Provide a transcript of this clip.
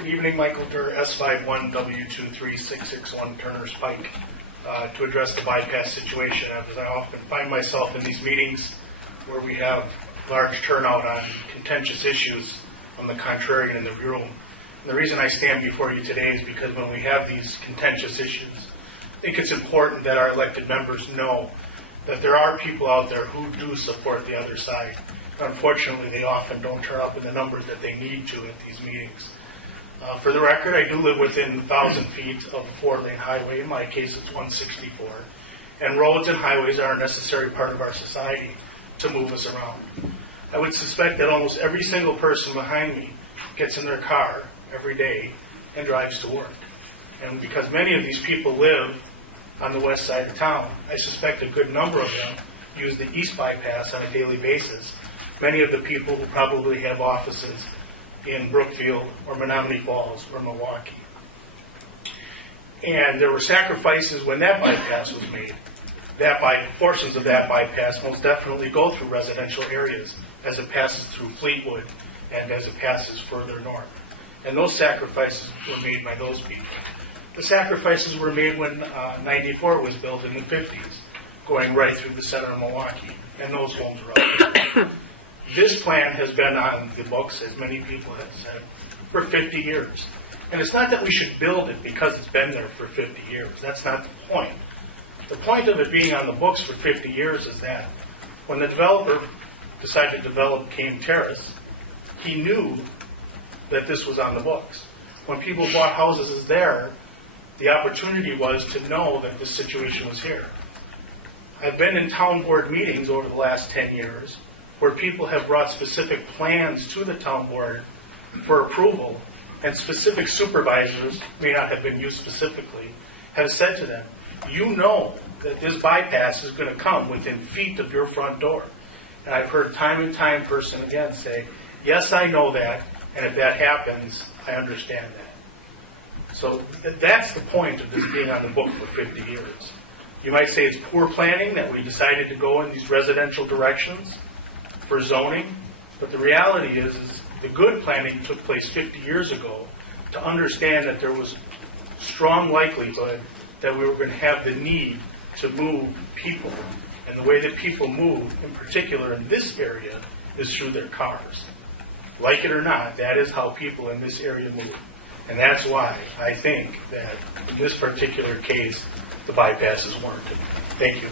Good evening, Michael Durr, S51W23661 Turner's Pike. To address the bypass situation, as I often find myself in these meetings where we have large turnout on contentious issues on the Contrarian in the room. And the reason I stand before you today is because when we have these contentious issues, I think it's important that our elected members know that there are people out there who do support the other side. Unfortunately, they often don't turn up in the numbers that they need to at these meetings. For the record, I do live within 1,000 feet of a 4-lane highway. In my case, it's 164. And roads and highways are a necessary part of our society to move us around. I would suspect that almost every single person behind me gets in their car every day and drives to work. And because many of these people live on the west side of town, I suspect a good number of them use the east bypass on a daily basis. Many of the people who probably have offices in Brookfield or Menominee Falls or Milwaukee. And there were sacrifices when that bypass was made. Portions of that bypass most definitely go through residential areas as it passes through Fleetwood and as it passes further north. And those sacrifices were made by those people. The sacrifices were made when 94 was built in the 50s, going right through the center of Milwaukee, and those homes were up. This plan has been on the books, as many people have said, for 50 years. And it's not that we should build it because it's been there for 50 years. That's not the point. The point of it being on the books for 50 years is that when the developer decided to develop Kane Terrace, he knew that this was on the books. When people bought houses there, the opportunity was to know that this situation was here. I've been in town board meetings over the last 10 years where people have brought specific plans to the town board for approval, and specific supervisors, may not have been used specifically, have said to them, you know that this bypass is going to come within feet of your front door. And I've heard time and time, person again, say, yes, I know that, and if that happens, I understand that. So that's the point of this being on the book for 50 years. You might say it's poor planning that we decided to go in these residential directions for zoning, but the reality is the good planning took place 50 years ago to understand that there was strong likelihood that we were going to have the need to move people. And the way that people move, in particular in this area, is through their cars. Like it or not, that is how people in this area move. And that's why I think that in this particular case, the bypass is warranted. Thank you.